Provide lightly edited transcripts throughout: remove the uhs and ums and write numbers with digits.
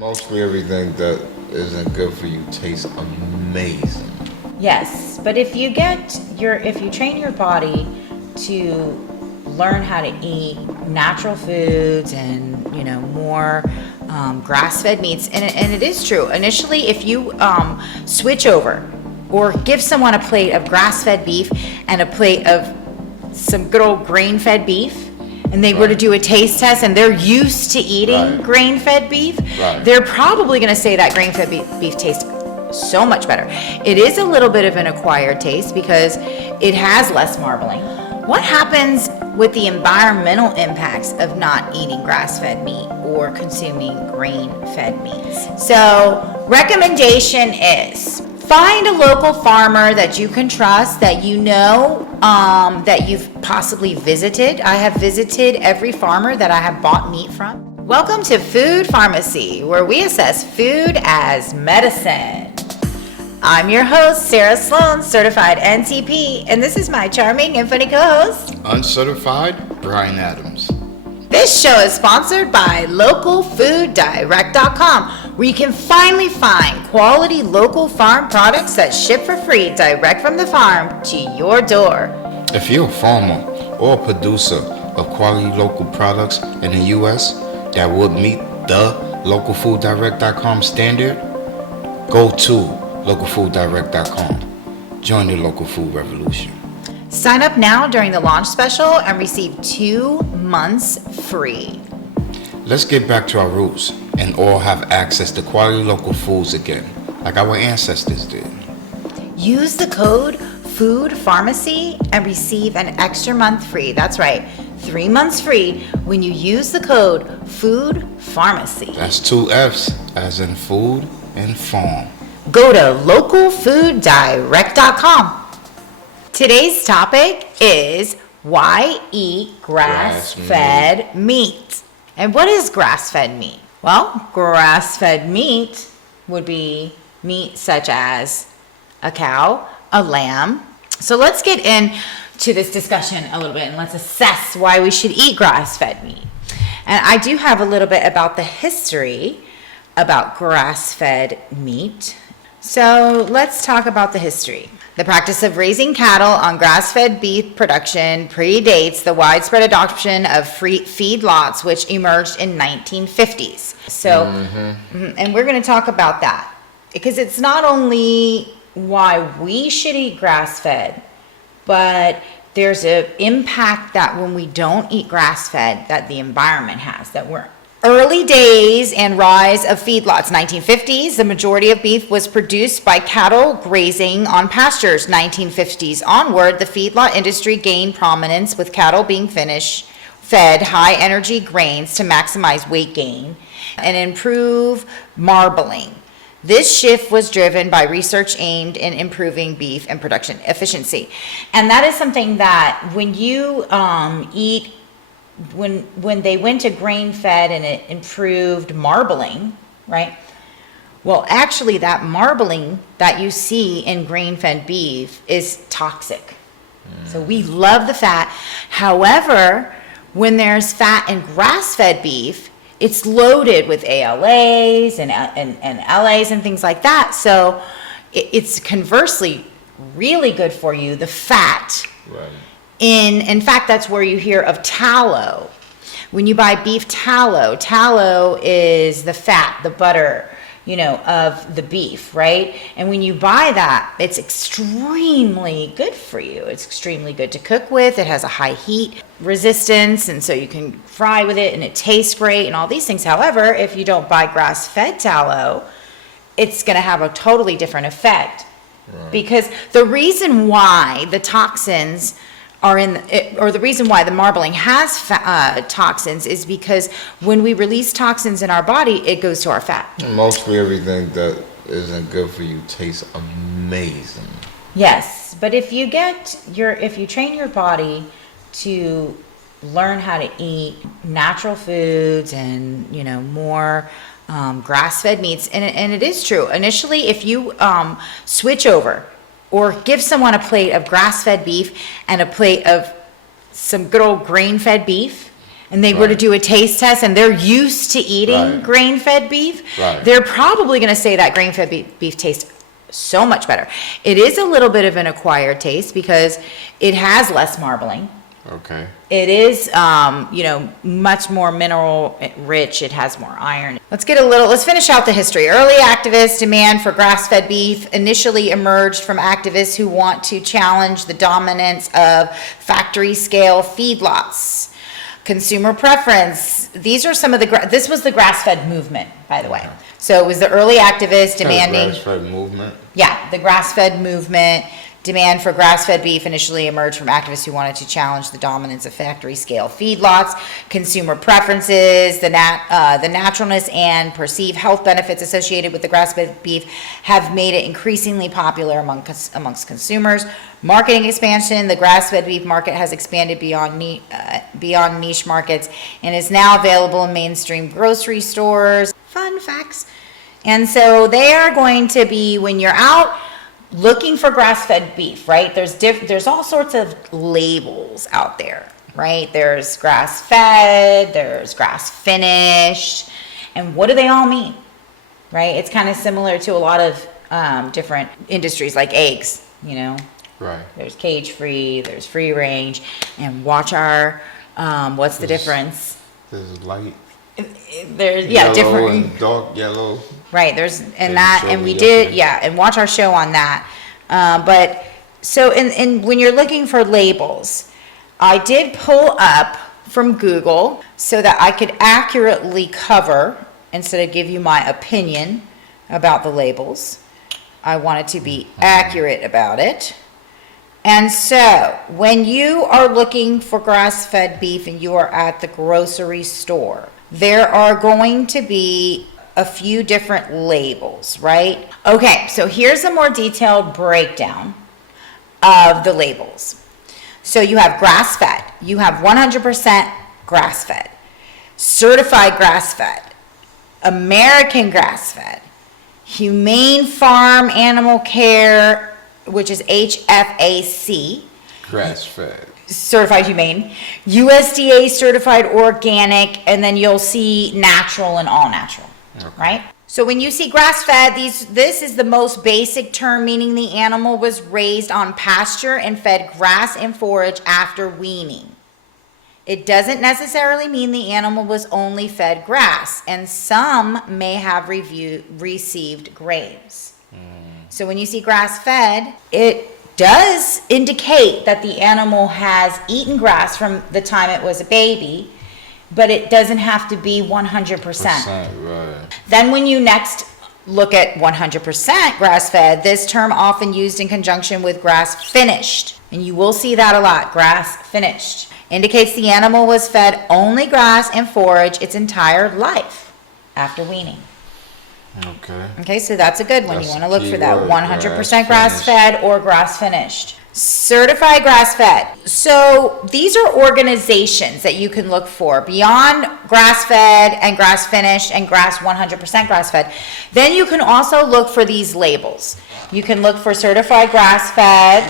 Mostly everything that isn't good for you tastes amazing. Yes, but if you train your body to learn how to eat natural foods and more grass-fed meats, and it is true. Initially, if you switch over or give someone a plate of grass-fed beef and a plate of some good old grain-fed beef, and they were to do a taste test and they're used to eating grain-fed beef, they're probably going to say that grain-fed beef tastes so much better. It is a little bit of an acquired taste because it has less marbling. What happens with the environmental impacts of not eating grass-fed meat or consuming grain-fed meats? So, recommendation is find a local farmer that you can trust, that that you've possibly visited. I have visited every farmer that I have bought meat from. Welcome to Food Farmacy, where we assess food as medicine. I'm your host, Sarah Sloan, certified NTP, and this is my charming and funny co-host, Uncertified Brian Adams. This show is sponsored by localfooddirect.com, where you can finally find quality local farm products that ship for free direct from the farm to your door. If you're a farmer or a producer of quality local products in the U.S. that would meet the localfooddirect.com standard, go to localfooddirect.com. Join the local food revolution. Sign up now during the launch special and receive 2 months free. Let's get back to our roots and all have access to quality local foods again, like our ancestors did. Use the code FOODPharmacy and receive an extra month free. That's right, 3 months free when you use the code FOODPharmacy. That's 2 F's, as in food and farm. Go to localfooddirect.com. Today's topic is why eat grass-fed meat. And what is grass-fed meat? Well, grass-fed meat would be meat such as a cow, a lamb. So let's get into this discussion a little bit and let's assess why we should eat grass-fed meat. And I do have a little bit about the history about grass-fed meat. So let's talk about the history. The practice of raising cattle on grass-fed beef production predates the widespread adoption of feedlots, which emerged in 1950s. So, and we're going to talk about that because it's not only why we should eat grass-fed, but there's an impact that when we don't eat grass-fed that the environment has, that we're early days and rise of feedlots. 1950s, the majority of beef was produced by cattle grazing on pastures. 1950s onward, the feedlot industry gained prominence with cattle being fed high-energy grains to maximize weight gain and improve marbling. This shift was driven by research aimed in improving beef and production efficiency. And that is something that when you eat when they went to grain-fed and it improved marbling, right? Well, actually, that marbling that you see in grain-fed beef is toxic. So we love the fat. However, when there's fat in grass-fed beef, it's loaded with ALAs and LAs and things like that. So it's conversely really good for you, the fat. Right. In fact, that's where you hear of tallow. When you buy beef tallow is the fat, the butter, of the beef, right? And when you buy that, it's extremely good for you. It's extremely good to cook with. It has a high heat resistance, and so you can fry with it, and it tastes great, and all these things. However, if you don't buy grass-fed tallow, it's going to have a totally different effect. Right. Because the reason why the toxins or the reason why the marbling has toxins is because when we release toxins in our body, it goes to our fat. Mostly everything that isn't good for you tastes amazing. Yes, but if you train your body to learn how to eat natural foods and more grass-fed meats, and it is true. Initially, if you switch over or give someone a plate of grass-fed beef and a plate of some good old grain-fed beef, and they were to do a taste test and they're used to eating grain-fed beef, they're probably going to say that grain-fed beef tastes so much better. It is a little bit of an acquired taste because it has less marbling. Okay. It is, much more mineral rich. It has more iron. Let's finish out the history. Early activists' demand for grass-fed beef initially emerged from activists who want to challenge the dominance of factory-scale feedlots. Consumer preference. These are some of this was the grass-fed movement, by the way. So it was the early activists demanding. Grass-fed movement? Yeah, the grass-fed movement. Demand for grass-fed beef initially emerged from activists who wanted to challenge the dominance of factory-scale feedlots. Consumer preferences, the naturalness and perceived health benefits associated with the grass-fed beef have made it increasingly popular amongst consumers. Marketing expansion, the grass-fed beef market has expanded beyond niche markets and is now available in mainstream grocery stores. Fun facts. And so they are going to be, when you're out looking for grass-fed beef, right? There's all sorts of labels out there, right? There's grass-fed, there's grass-finished, and what do they all mean, right? It's kind of similar to a lot of different industries like eggs, Right. There's cage-free, there's free-range, and watch our, what's the difference? There's light. There's yellow different and dark yellow. Right, and watch our show on that. But so when you're looking for labels, I did pull up from Google so that I could accurately cover instead of give you my opinion about the labels. I wanted to be accurate about it. And so when you are looking for grass-fed beef and you are at the grocery store, there are going to be a few different labels, right? Okay, so here's a more detailed breakdown of the labels. So you have grass-fed, you have 100% grass-fed, certified grass-fed, American grass-fed, humane farm animal care, which is HFAC. Grass-fed. Certified humane, USDA certified organic, and then you'll see natural and all natural, right? So when you see grass-fed, this is the most basic term, meaning the animal was raised on pasture and fed grass and forage after weaning. It doesn't necessarily mean the animal was only fed grass, and some may have received grains. So when you see grass-fed, it does indicate that the animal has eaten grass from the time it was a baby, but it doesn't have to be 100%. Right. Then when you next look at 100% grass-fed, this term often used in conjunction with grass-finished, and you will see that a lot, grass-finished, indicates the animal was fed only grass and forage its entire life after weaning. Okay, so that's a good one. You want to look for that 100% grass-fed or grass-finished. Certified grass-fed. So these are organizations that you can look for beyond grass-fed and grass-finished and 100% grass-fed. Then you can also look for these labels. You can look for certified grass-fed,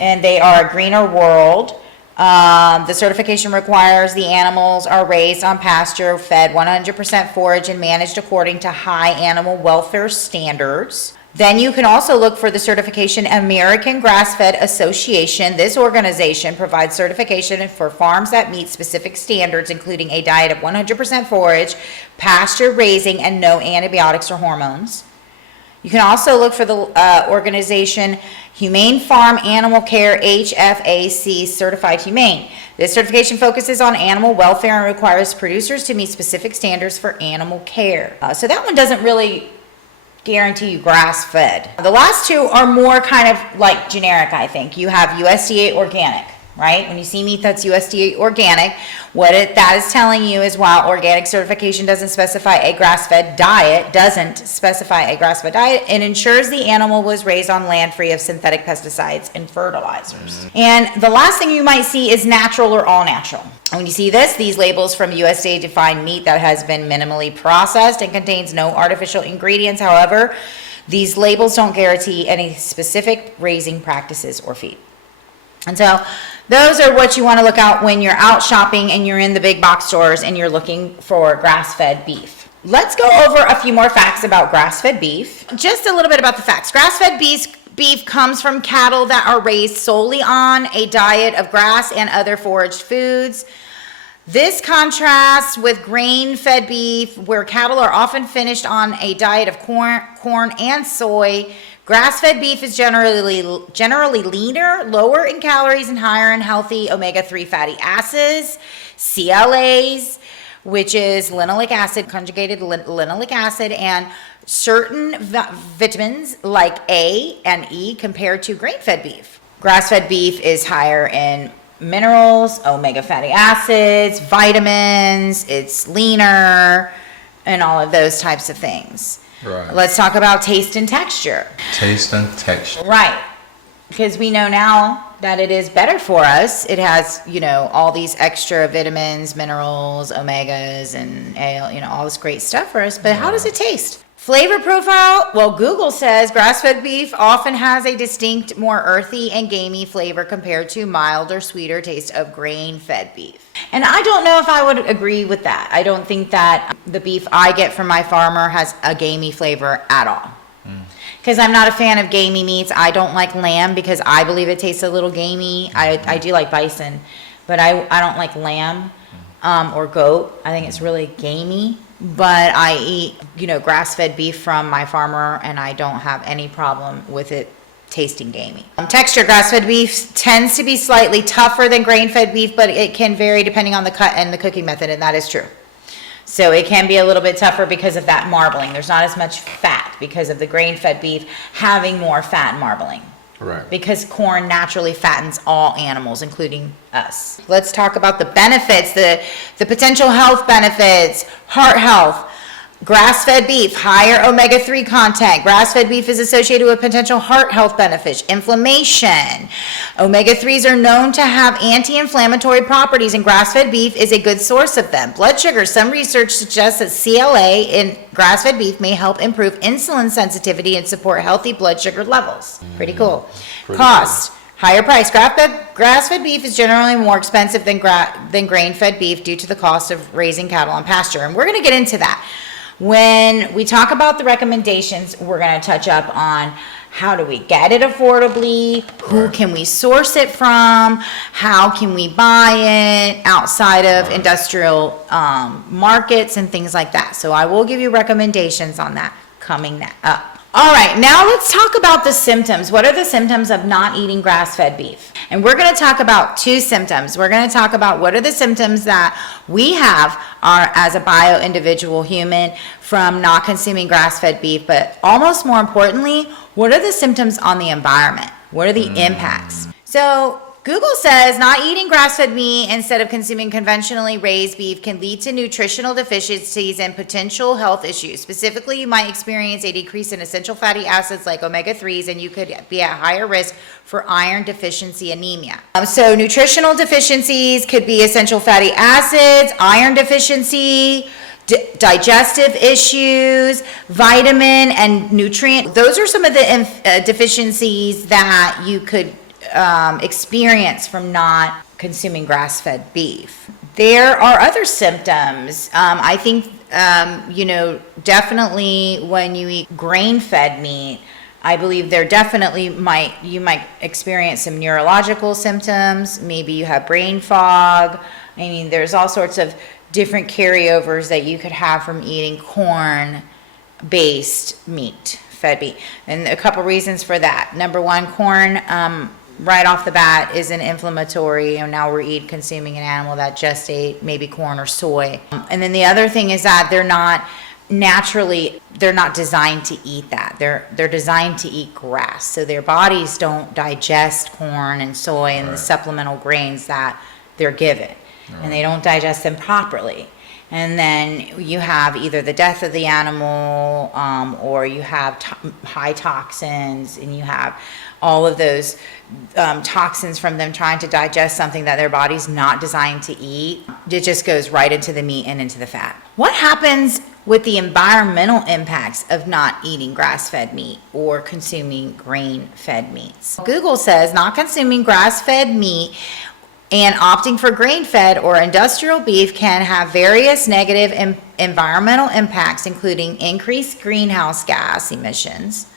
and they are a greener world. The certification requires the animals are raised on pasture, fed 100% forage, and managed according to high animal welfare standards. Then you can also look for the certification American Grass-Fed Association. This organization provides certification for farms that meet specific standards, including a diet of 100% forage, pasture raising, and no antibiotics or hormones. You can also look for the organization Humane Farm Animal Care, HFAC Certified Humane. This certification focuses on animal welfare and requires producers to meet specific standards for animal care. So that one doesn't really guarantee you grass-fed. The last two are more kind of like generic, I think. You have USDA organic, right? When you see meat that's USDA organic, that is telling you is while organic certification doesn't specify a grass-fed diet, it ensures the animal was raised on land free of synthetic pesticides and fertilizers. And the last thing you might see is natural or all natural. When you see these labels from USDA define meat that has been minimally processed and contains no artificial ingredients. However, these labels don't guarantee any specific raising practices or feed. And so those are what you want to look out when you're out shopping and you're in the big box stores and you're looking for grass-fed beef. Let's go over a few more facts about grass-fed beef. Just a little bit about the facts. Grass-fed beef comes from cattle that are raised solely on a diet of grass and other foraged foods. This contrasts with grain-fed beef, where cattle are often finished on a diet of corn and soy. Grass-fed beef is generally leaner, lower in calories, and higher in healthy omega-3 fatty acids, CLAs, which is linoleic acid, conjugated linoleic acid, and certain vitamins like A and E compared to grain-fed beef. Grass-fed beef is higher in minerals, omega fatty acids, vitamins, it's leaner, and all of those types of things. Right. Let's talk about taste and texture. Taste and texture. Right. Because we know now that it is better for us. It has, all these extra vitamins, minerals, omegas, and, all this great stuff for us. But how does it taste? Flavor profile, well, Google says grass-fed beef often has a distinct, more earthy and gamey flavor compared to milder, sweeter taste of grain-fed beef. And I don't know if I would agree with that. I don't think that the beef I get from my farmer has a gamey flavor at all. Because I'm not a fan of gamey meats. I don't like lamb because I believe it tastes a little gamey. I do like bison, but I don't like lamb or goat. I think it's really gamey. But I eat, grass-fed beef from my farmer, and I don't have any problem with it tasting gamey. Texture, grass-fed beef tends to be slightly tougher than grain-fed beef, but it can vary depending on the cut and the cooking method, and that is true. So it can be a little bit tougher because of that marbling. There's not as much fat because of the grain-fed beef having more fat and marbling. Right. Because corn naturally fattens all animals, including us. Let's talk about the benefits, the potential health benefits. Heart health. Grass-fed beef, higher omega-3 content. Grass-fed beef is associated with potential heart health benefits. Inflammation. Omega-3s are known to have anti-inflammatory properties, and grass-fed beef is a good source of them. Blood sugar. Some research suggests that CLA in grass-fed beef may help improve insulin sensitivity and support healthy blood sugar levels. Pretty cool. Cost. Higher price. Grass-fed beef is generally more expensive than grain-fed beef due to the cost of raising cattle on pasture, and we're going to get into that. When we talk about the recommendations, we're going to touch up on how do we get it affordably, who can we source it from, how can we buy it outside of industrial markets and things like that. So I will give you recommendations on that coming up. All right, now let's talk about the symptoms. What are the symptoms of not eating grass-fed beef? And we're going to talk about two symptoms. We're going to talk about what are the symptoms that we have as a bio-individual human from not consuming grass-fed beef, but almost more importantly, what are the symptoms on the environment? What are the impacts? So Google says not eating grass-fed meat instead of consuming conventionally raised beef can lead to nutritional deficiencies and potential health issues. Specifically, you might experience a decrease in essential fatty acids like omega-3s, and you could be at higher risk for iron deficiency anemia. So nutritional deficiencies could be essential fatty acids, iron deficiency, digestive issues, vitamin and nutrient. Those are some of the deficiencies that you could experience from not consuming grass-fed beef. There are other symptoms. I think, definitely when you eat grain-fed meat, I believe you might experience some neurological symptoms. Maybe you have brain fog. I mean, there's all sorts of different carryovers that you could have from eating corn-based fed meat. And a couple reasons for that. Number one, corn, right off the bat is an inflammatory, and now we're consuming an animal that just ate maybe corn or soy. And then the other thing is that they're not designed to eat that. They're designed to eat grass. So their bodies don't digest corn and soy and the supplemental grains that they're given. And they don't digest them properly. And then you have either the death of the animal, or you have high toxins, and you have all of those toxins from them trying to digest something that their body's not designed to eat. It just goes right into the meat and into the fat. What happens with the environmental impacts of not eating grass-fed meat or consuming grain-fed meats? Google says not consuming grass-fed meat And opting for grain-fed or industrial beef can have various negative environmental impacts, including increased greenhouse gas emissions,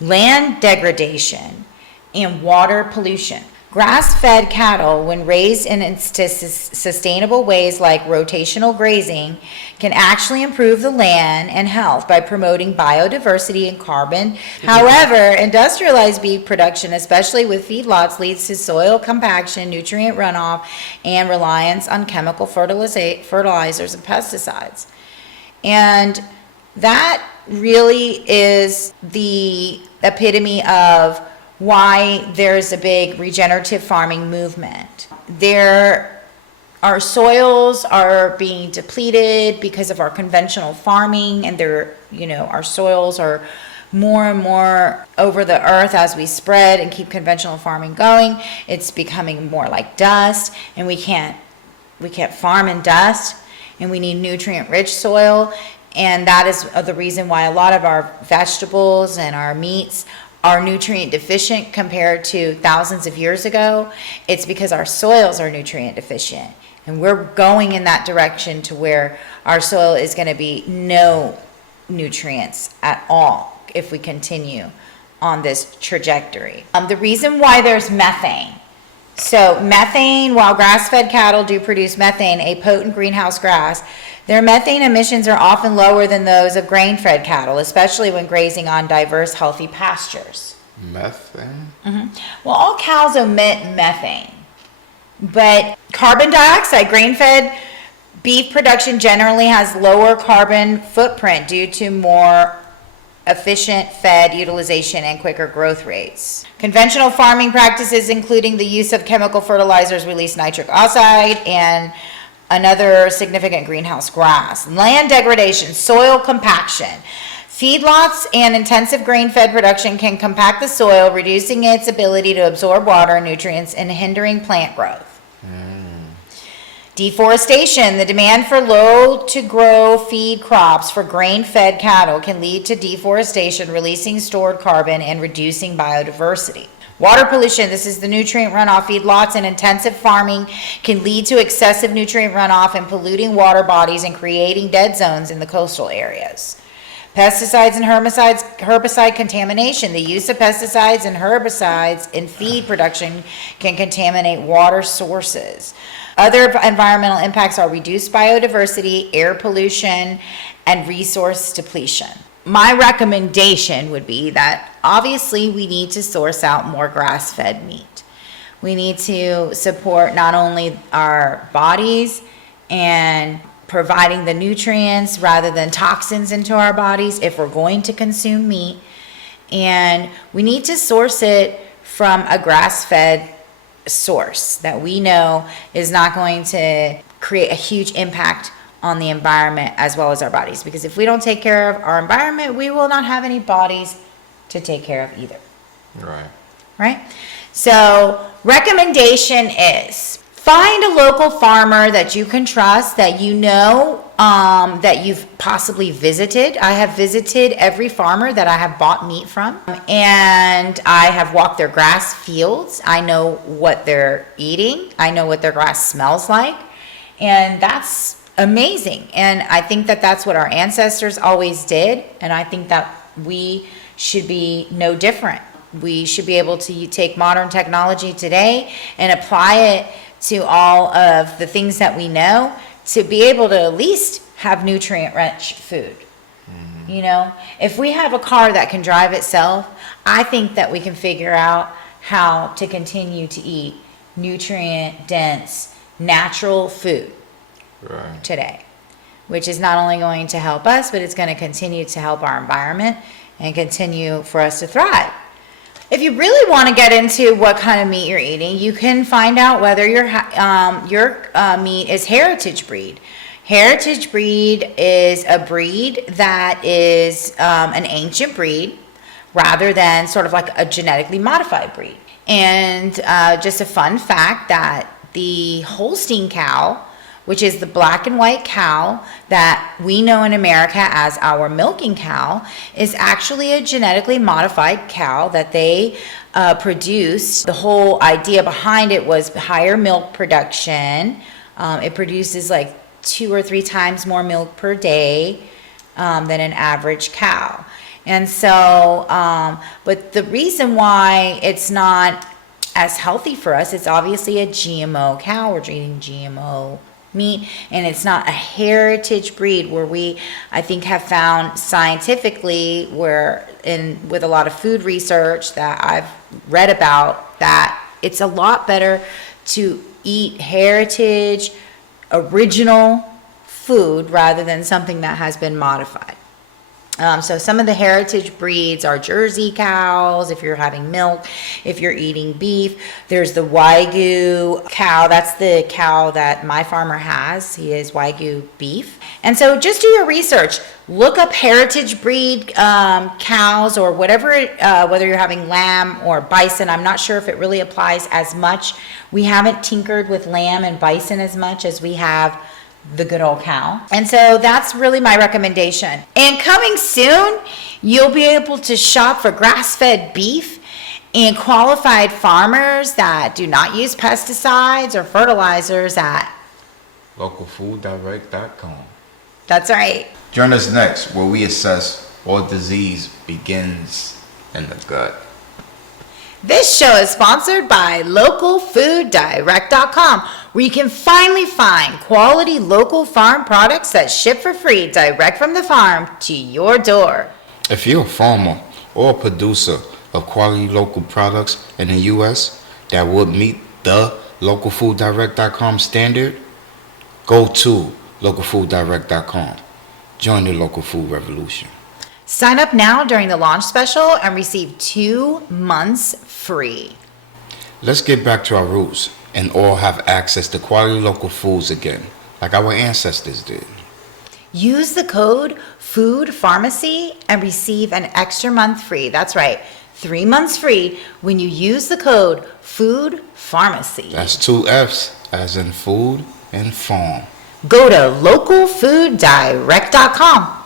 land degradation, and water pollution. Grass-fed cattle, when raised in sustainable ways like rotational grazing, can actually improve the land and health by promoting biodiversity and carbon. However, industrialized beef production, especially with feedlots, leads to soil compaction, nutrient runoff, and reliance on chemical fertilizers and pesticides. And that really is the epitome of why there's a big regenerative farming movement. Our soils are being depleted because of our conventional farming, and our soils are more and more over the earth as we spread and keep conventional farming going. It's becoming more like dust, and we can't farm in dust, and we need nutrient-rich soil, and that is the reason why a lot of our vegetables and our meats are nutrient deficient compared to thousands of years ago. It's because our soils are nutrient deficient, and we're going in that direction to where our soil is going to be no nutrients at all if we continue on this trajectory. The reason why there's methane. So methane, while grass-fed cattle do produce methane, a potent greenhouse gas, their methane emissions are often lower than those of grain-fed cattle, especially when grazing on diverse, healthy pastures. Methane? Well, all cows emit methane, but carbon dioxide, grain-fed beef production generally has lower carbon footprint due to more efficient fed utilization and quicker growth rates. Conventional farming practices, including the use of chemical fertilizers, release nitric oxide and another significant greenhouse gas. Land degradation, soil compaction. Feedlots and intensive grain-fed production can compact the soil, reducing its ability to absorb water and nutrients and hindering plant growth. Deforestation, the demand for low-to-grow feed crops for grain-fed cattle can lead to deforestation, releasing stored carbon and reducing biodiversity. Water pollution, this is the nutrient runoff. Feedlots and intensive farming can lead to excessive nutrient runoff and polluting water bodies and creating dead zones in the coastal areas. Pesticides and herbicide contamination. The use of pesticides and herbicides in feed production can contaminate water sources. Other environmental impacts are reduced biodiversity, air pollution, and resource depletion. My recommendation would be that obviously we need to source out more grass-fed meat. We need to support not only our bodies and providing the nutrients rather than toxins into our bodies if we're going to consume meat, and we need to source it from a grass-fed source that we know is not going to create a huge impact on the environment as well as our bodies, because if we don't take care of our environment, we will not have any bodies to take care of either. Right? So recommendation is find a local farmer that you can trust, that you know, that you've possibly visited. I have visited every farmer that I have bought meat from, and I have walked their grass fields. I know what they're eating. I know what their grass smells like, and that's amazing. And I think that that's what our ancestors always did, and I think that we should be no different. We should be able to take modern technology today and apply it to all of the things that we know to be able to at least have nutrient-rich food. You know, if we have a car that can drive itself, I think that we can figure out how to continue to eat nutrient-dense, natural food today, which is not only going to help us, but it's going to continue to help our environment and continue for us to thrive. If you really want to get into what kind of meat you're eating, you can find out whether your meat is heritage breed. Heritage breed is a breed that is an ancient breed rather than sort of like a genetically modified breed. And just a fun fact that the Holstein cow, which is the black and white cow that we know in America as our milking cow, is actually a genetically modified cow that they produced. The whole idea behind it was higher milk production. It produces like 2 or 3 times more milk per day than an average cow. And so, but the reason why it's not as healthy for us, it's obviously a GMO cow. We're eating GMO meat, and it's not a heritage breed where we, I think, have found scientifically with a lot of food research that I've read about, that it's a lot better to eat heritage, original food rather than something that has been modified. So some of the heritage breeds are Jersey cows, if you're having milk, if you're eating beef. There's the Wagyu cow. That's the cow that my farmer has. He is Wagyu beef. And so just do your research. Look up heritage breed cows or whatever, whether you're having lamb or bison. I'm not sure if it really applies as much. We haven't tinkered with lamb and bison as much as we have the good old cow. And so that's really my recommendation. And coming soon, you'll be able to shop for grass-fed beef and qualified farmers that do not use pesticides or fertilizers at localfooddirect.com. That's right. Join us next, where we assess what disease begins in the gut. This show is sponsored by localfooddirect.com, where you can finally find quality local farm products that ship for free direct from the farm to your door. If you're a farmer or a producer of quality local products in the U.S. that would meet the localfooddirect.com standard, go to localfooddirect.com. Join the local food revolution. Sign up now during the launch special and receive 2 months free. Let's get back to our roots and all have access to quality local foods again, like our ancestors did. Use the code FOODPharmacy and receive an extra month free. That's right, 3 months free when you use the code FOODPharmacy. That's 2 F's, as in food and farm. Go to localfooddirect.com.